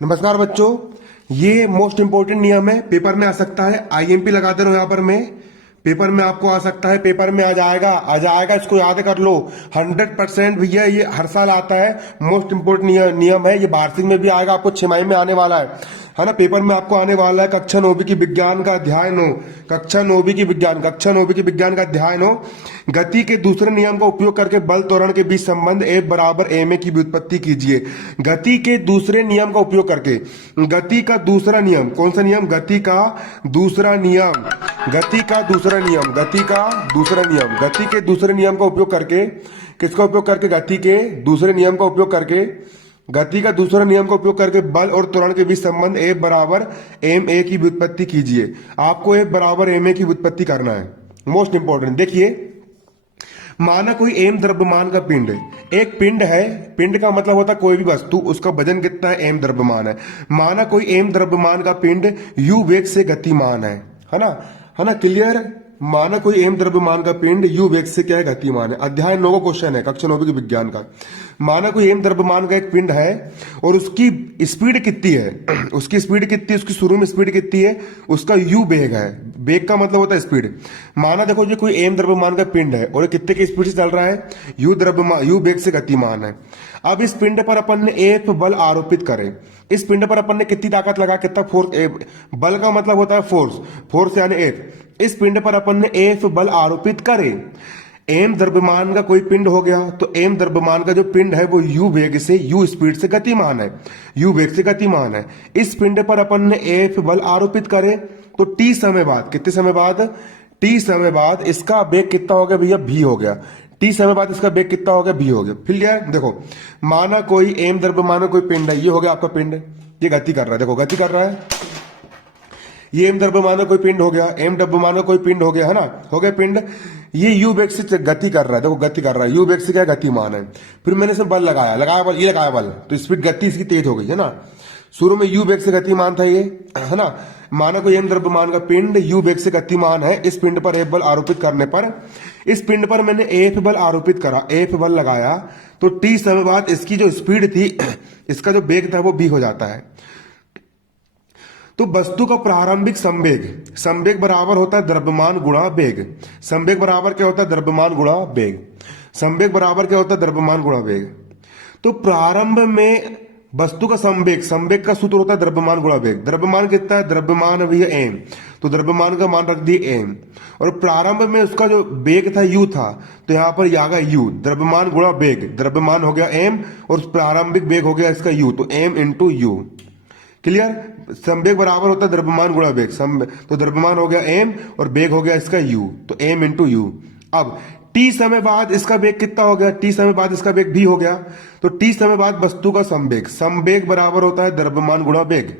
नमस्कार बच्चों, ये मोस्ट इंपोर्टेंट नियम है, पेपर में आ सकता है। आईएमपी लगा दे रहा हूं यहां पर मैं। पेपर में आपको आ सकता है, पेपर में आ जाएगा, इसको याद कर लो। 100% भैया ये हर साल आता है। मोस्ट इंपोर्टेंट नियम है ये। वार्षिक में भी आएगा, आपको छमाही में आने वाला है ना। पेपर में आपको आने वाला है कक्षा नौवीं की विज्ञान का अध्याय 9। कक्षा नौवीं की विज्ञान का अध्याय 9। गति के दूसरे नियम का उपयोग करके बल त्वरण के बीच संबंध F बराबर ma की व्युत्पत्ति कीजिए। गति के दूसरे नियम का उपयोग करके, गति का दूसरा नियम, कौन सा नियम? गति का दूसरा नियम, गति का दूसरा नियम, गति का दूसरा नियम, गति के दूसरे नियम का उपयोग करके, किसका उपयोग करके? गति के दूसरे नियम का उपयोग करके, गति का दूसरा नियम का उपयोग करके बल और त्वरण के बीच संबंध F बराबर ma की व्युत्पत्ति कीजिए। आपको F बराबर ma की व्युत्पत्ति करना है, मोस्ट इंपोर्टेंट। देखिए, माना कोई एम द्रव्यमान का पिंड, एक पिंड है, पिंड का मतलब होता है कोई भी वस्तु, उसका वजन कितना है? एम द्रव्यमान है। माना कोई एम द्रव्यमान का पिंड u वेग से गतिमान है ना, है ना, क्लियर। माना कोई एम द्रव्यमान का पिंड u वेग से क्या है? गतिमान है। अध्याय 9 का क्वेश्चन है, कक्षा 9 के विज्ञान का। माना कोई एम द्रव्यमान का एक पिंड है और उसकी स्पीड कितनी है? उसकी स्पीड कितनी है? उसकी शुरू में स्पीड कितनी है? उसका u वेग है। वेग का मतलब होता है स्पीड। माना देखो, ये कोई एम द्रव्यमान का पिंड है और कितने की स्पीड से चल रहा है? u वेग से गतिमान है। अब इस पिंड पर अपन ने F बल आरोपित करें। इस पिंड पर अपन ने कितनी ताकत लगा, कितना फोर्स? बल का मतलब होता है फोर्स, फोर्स यानी F। इस पिंड पर अपन ने F बल आरोपित करें। एम द्रव्यमान का कोई पिंड हो गया, तो एम द्रव्यमान का जो पिंड है वो u वेग से, u स्पीड से गतिमान है, u वेग से गतिमान है। इस पिंड पर अपन ने F बल आरोपित करें, तो t समय बाद, कितने समय बाद? t समय बाद इसका वेग कितना हो गया भैया? v हो गया। t समय बाद इसका वेग कितना हो गया? v हो गया। फिर लिया, देखो, माना कोई एम द्रव्यमान का कोई पिंड है, ये हो गया आपका पिंड, ये गति कर रहा है, देखो गति कर रहा है। ये एम द्रव्यमान का कोई पिंड हो गया, एम द्रव्यमान का कोई पिंड हो गया, है ना, हो गया पिंड। ये u वेग से गति कर रहा है, देखो गति कर रहा है, u वेग से क्या गतिमान है। फिर मैंने इसे बल लगाया बल, ये लगाया बल, तो स्पीड, गति इसकी तेज हो गई, है ना। शुरू में u वेग से गतिमान था ये, है ना। माना कोई एम द्रव्यमान का पिंड u वेग से गतिमान है। इस पिंड पर F बल आरोपित करने पर, इस पिंड पर मैंने F बल आरोपित करा, F बल लगाया, तो t समय बाद इसकी जो स्पीड थी, इसका जो वेग था वो v हो जाता है। तो वस्तु का प्रारंभिक संवेग, संवेग बराबर होता है द्रव्यमान गुणा वेग। संवेग बराबर क्या होता है? द्रव्यमान गुणा वेग। संवेग बराबर क्या होता है? द्रव्यमान गुणा वेग। तो प्रारंभ में वस्तु का संवेग, संवेग का सूत्र होता है द्रव्यमान गुणा वेग। द्रव्यमान कितना है? द्रव्यमान भैया m, तो द्रव्यमान का मान रख दिए m, और प्रारंभ में उसका जो वेग था u था, तो यहां पर आ गया u, द्रव्यमान गुणा वेग, द्रव्यमान हो गया m और प्रारंभिक वेग हो गया इसका u, तो m इंटू u। क्लियर। संवेग बराबर होता है द्रव्यमान गुणा वेग, तो द्रव्यमान हो गया m और वेग हो गया इसका u, तो m इंटू u। अब t समय बाद इसका वेग कितना हो गया? t समय बाद इसका वेग v हो गया, तो t समय बाद वस्तु का संवेग, संवेग बराबर होता है द्रव्यमान गुणा वेग,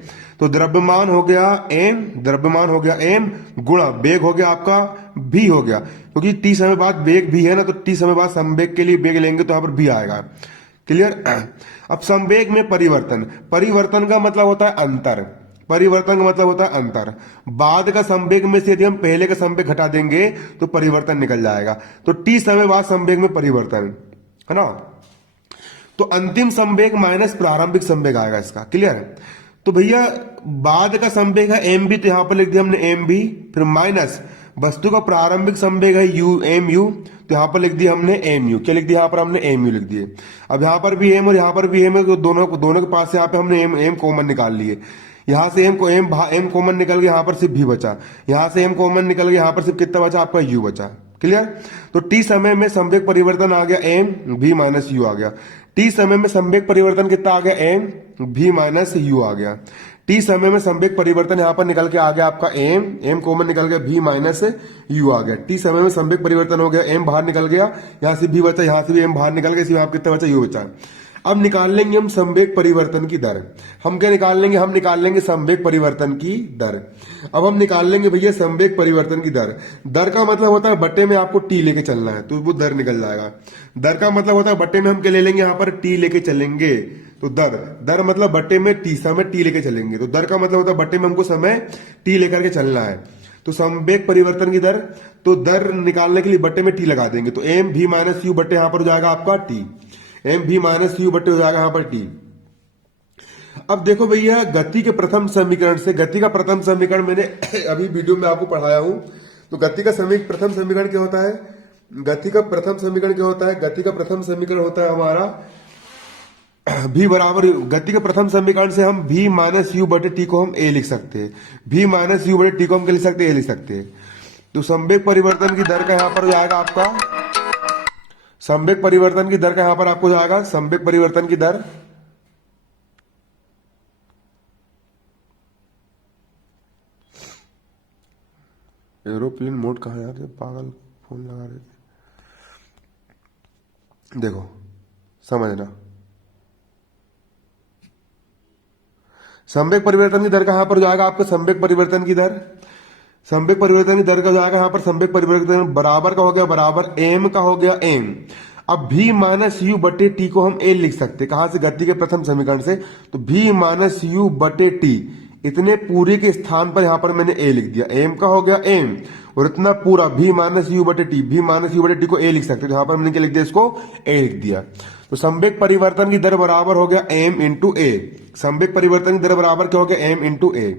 तो द्रव्यमान हो गया m, द्रव्यमान हो गया m गुणा वेग हो गया आपका v हो गया, क्योंकि t समय बाद वेग v है ना, तो t समय बाद संवेग के लिए वेग लेंगे तो यहां पर v आएगा। क्लियर। अब संवेग में परिवर्तन, परिवर्तन का मतलब होता है अंतर, परिवर्तन का मतलब होता है अंतर। बाद का संवेग में से यदि हम पहले का संवेग घटा देंगे तो परिवर्तन निकल जाएगा, तो t समय बाद संवेग में परिवर्तन, है ना। तो अंतिम संवेग माइनस प्रारंभिक संवेग आएगा इसका। क्लियर है। तो भैया बाद का संवेग है एम बी, तो यहां पर लिख दिया हमने एम बी, फिर माइनस वस्तु का प्रारंभिक संवेग है यू, एम यू, तो यहां पर लिख दिया हमने एम यू। क्या लिख दिया? यहां पर हमने एम यू लिख दिए। अब यहां पर भी एम और यहां पर भी एम है, तो दोनों के पास से यहां पे हमने एम कॉमन निकाल लिए। यहां से एम कॉमन निकल गया, यहां पर सिर्फ भी बचा। यहां से एम कॉमन निकल गया, यहां पर सिर्फ कितना बचा? आपका यू बचा। क्लियर। तो टी समय में संवेग परिवर्तन आ गया एम भी माइनस यू आ गया। टी समय में संवेग परिवर्तन कितना आ गया? एम भी माइनस यू आ गया। टी समय में संवेग परिवर्तन यहां पर निकल के आ गया आपका एम कॉमन निकल गया, भी माइनस यू आ गया। टी समय में संवेग परिवर्तन हो गया, एम बाहर निकल गया, यहां से भी बचा, यहां से भी एम बाहर निकल गया, इसमें आप कितना बचा? यू बचा। अब निकाल लेंगे हम संवेग परिवर्तन की दर। हम क्या निकाल लेंगे? हम निकाल लेंगे संवेग परिवर्तन की दर। अब हम निकाल लेंगे भैया संवेग परिवर्तन की दर। दर का मतलब होता है बट्टे में आपको टी लेके चलना है, तो वो दर निकल जाएगा। दर का मतलब होता है बट्टे में हम क्या ले लेंगे? यहाँ पर टी लेके चलेंगे, तो दर मतलब बट्टे में टी, समय टी लेके चलेंगे, तो दर का मतलब होता है बट्टे में हमको समय टी लेकर के चलना है। तो संवेग परिवर्तन की दर, तो दर निकालने के लिए बट्टे में टी लगा देंगे, तो एम भी माइनस यू बट्टे यहां पर हो जाएगा आपका टी, एम भी माइनस यू बट्टे हो जाएगा यहां पर टी। अब देखो भैया, गति के प्रथम समीकरण से, गति का प्रथम समीकरण मैंने अभी वीडियो में आपको पढ़ाया हूं। तो गति का प्रथम समीकरण क्या होता है? गति का प्रथम समीकरण क्या होता है? गति का प्रथम समीकरण होता है हमारा v बराबर, गति के प्रथम समीकरण से हम v माइनस यू बटे टी को हम a लिख सकते हैं। v माइनस यू बटे टी को हम क्या लिख सकते हैं? a लिख सकते हैं। तो संवेग परिवर्तन की दर का यहां पर जाएगा आपका, संवेग परिवर्तन की दर का यहां पर आपको जाएगा, संवेग परिवर्तन की दर, एरोप्लेन मोड कहाँ यार, पागल फोन लगा रहे थे। देखो समझना, संवेग परिवर्तन की दर कहां पर जाएगा आपका? संवेग परिवर्तन की दर, संवेग परिवर्तन की दर का जाएगा यहां पर, संवेग परिवर्तन बराबर का हो गया, बराबर एम का हो गया एम। अब v माइनस यू बटे टी को हम a लिख सकते, कहां से? गति के प्रथम समीकरण से। तो v माइनस यू बटे टी, इतने पूरे के स्थान पर यहां पर मैंने a लिख दिया, m का हो गया m, और इतना पूरा v माइनस यू बटे टी, v माइनस यू बटे टी को a लिख सकते, तो यहां पर मैंने क्या लिख दिया? इसको a लिख दिया। तो संवेग परिवर्तन की दर बराबर हो गया m इंटू a, संवेग परिवर्तन की दर बराबर क्या हो गया? m into a।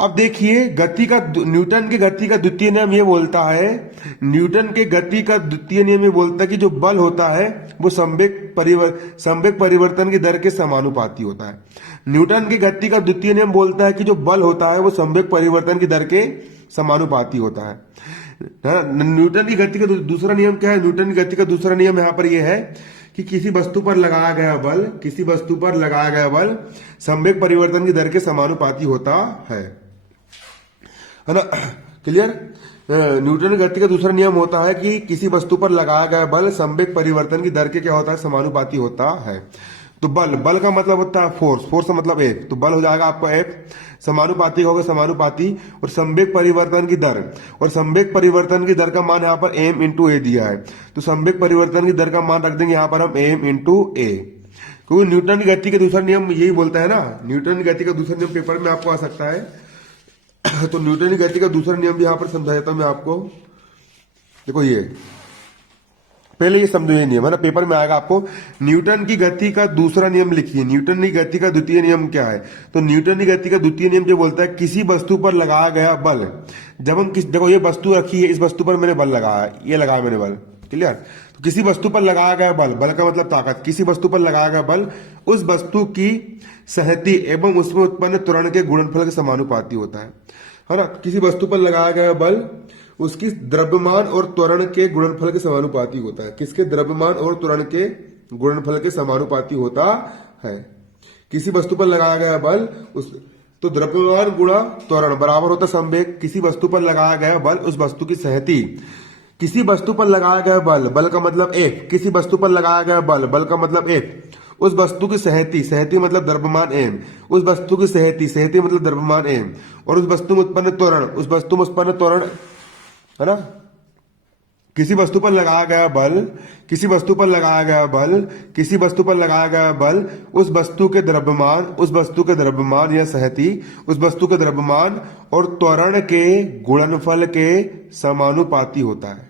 अब देखिए, गति का, न्यूटन के गति का द्वितीय नियम ये बोलता है, न्यूटन के गति का द्वितीय नियम ये बोलता है कि जो बल होता है वो संवेग परिवर्तन की दर के समानुपाती होता है। न्यूटन की गति का द्वितीय नियम बोलता है कि जो बल होता है वो संवेग परिवर्तन की दर के समानुपाती होता है। न्यूटन की गति का दूसरा नियम क्या है? न्यूटन की गति का दूसरा नियम यहाँ पर यह है कि किसी वस्तु पर लगाया गया बल, किसी वस्तु पर लगाया गया बल संवेग परिवर्तन की दर के समानुपाती होता है ना? क्लियर? न्यूटन की गति का दूसरा नियम होता है कि किसी वस्तु पर लगाया गया बल संवेग परिवर्तन की दर के क्या होता है? समानुपाती होता है। तो बल का मतलब होता है फोर्स का मतलब F, तो बल हो जाएगा आपका F, समानुपाती होगा समानुपाती, और संवेग परिवर्तन की दर, और संवेग परिवर्तन की दर का मान यहाँ पर m इंटू ए दिया है, तो संवेग परिवर्तन की दर का मान रख देंगे यहाँ पर हम m इंटू ए, क्योंकि न्यूटन की गति का दूसरा नियम यही बोलता है ना। न्यूटन की गति का दूसरा नियम पेपर में आपको आ सकता है। तो न्यूटन की गति का दूसरा नियम भी यहाँ पर समझाया था मैं आपको। देखो ये पहले ये समझो, ये नियम है ना, पेपर में आएगा आपको। न्यूटन की गति का दूसरा नियम लिखिए, न्यूटन की गति का द्वितीय नियम क्या है? तो न्यूटन की गति का द्वितीय नियम जो बोलता है किसी वस्तु पर लगाया गया बल, जब हम देखो ये वस्तु रखी है, इस वस्तु पर मैंने बल लगाया, ये लगाया मैंने बल, क्लियर? तो किसी वस्तु पर लगाया गया बल, बल का मतलब ताकत, किसी वस्तु पर लगाया गया बल उस वस्तु की सहती एवं उसमें उत्पन्न त्वरण के गुणनफल के समानुपाती होता है ना? किसी वस्तु पर लगाया गया बल उसकी द्रव्यमान और त्वरण के गुणनफल के समानुपाती होता है। किसके? द्रव्यमान और त्वरण के गुणनफल के समानुपाती होता है। किसी वस्तु पर लगाया गया बल तो द्रव्यमान गुणा त्वरण बराबर होता है संवेग। किसी वस्तु पर लगाया गया बल उस वस्तु की सहती, किसी वस्तु पर लगाया गया बल, बल का मतलब F, किसी वस्तु पर लगाया गया बल, बल का मतलब F, उस वस्तु की सहती, सहती मतलब द्रव्यमान m, उस वस्तु की सहती, सहती मतलब द्रव्यमान m, और उस वस्तु में उत्पन्न त्वरण, उस वस्तु में उत्पन्न त्वरण, है ना? किसी वस्तु पर लगाया गया बल, किसी वस्तु पर लगाया गया बल, किसी वस्तु पर लगाया गया बल उस वस्तु के द्रव्यमान, उस वस्तु के द्रव्यमान या सहती, उस वस्तु के द्रव्यमान और त्वरण के गुणनफल के समानुपाती होता है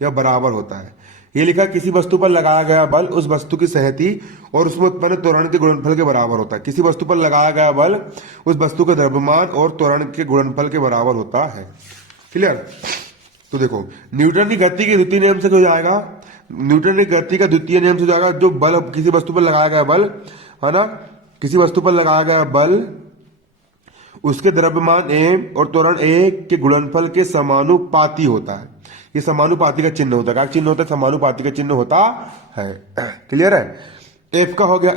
या बराबर होता है। ये लिखा, किसी वस्तु पर लगाया गया बल उस वस्तु की सहती और उसमें उत्पन्न त्वरण के गुणनफल के बराबर होता है। किसी वस्तु पर लगाया गया बल उस वस्तु के द्रव्यमान और त्वरण के गुणनफल के बराबर होता है। क्लियर? तो देखो, न्यूटन की गति के द्वितीय नियम से हो जाएगा, न्यूटन की गति का द्वितीय नियम से जाएगा, जो बल किसी वस्तु पर लगाया गया बल, है ना, किसी वस्तु पर लगाया गया बल उसके द्रव्यमान m और त्वरण a के गुणनफल के समानुपाती होता है। ये समानुपाती का चिन्ह होता है। क्या चिन्ह होता है? समानुपाती का चिन्ह होता है। क्लियर है? F का हो गया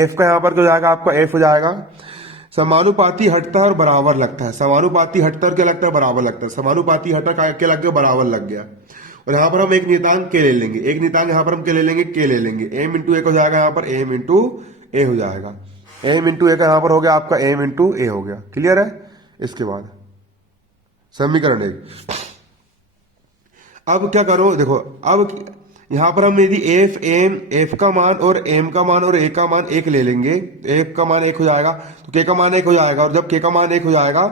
F का यहाँ पर क्या हो जाएगा आपका? F हो जाएगा। समानुपाती हटता है और बराबर लगता है। समानुपाती हटता और क्या लगता है? बराबर लगता है। समानुपाती हटा क्या लग गया? बराबर लग गया। और यहाँ पर हम एक नियतांक के ले लेंगे, एक नियतांक यहाँ पर हम क्या ले लेंगे? के ले लेंगे। m इंटू ए हो जाएगा यहाँ पर, m इंटू ए हो जाएगा। m इंटू ए का यहाँ पर हो गया आपका m इंटू ए हो गया। क्लियर है? इसके बाद समीकरण 1। अब क्या करो, देखो अब यहां पर हम यदि एफ का मान और एम का मान और ए का मान 1 ले लेंगे, एफ का मान 1 हो जाएगा तो के का मान 1 हो जाएगा, और जब के का मान 1 हो जाएगा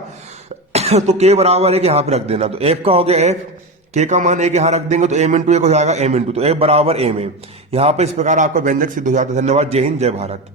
तो के बराबर 1 यहां पर रख देना। तो एफ का हो गया एफ, के का मान 1 यहां रख देंगे तो एम इंटू 1 हो जाएगा एम इंटू, तो एफ बराबर एम ए। यहां पर इस प्रकार आपका व्यंजक सिद्ध हो जाता है। धन्यवाद। जय हिंद, जय भारत।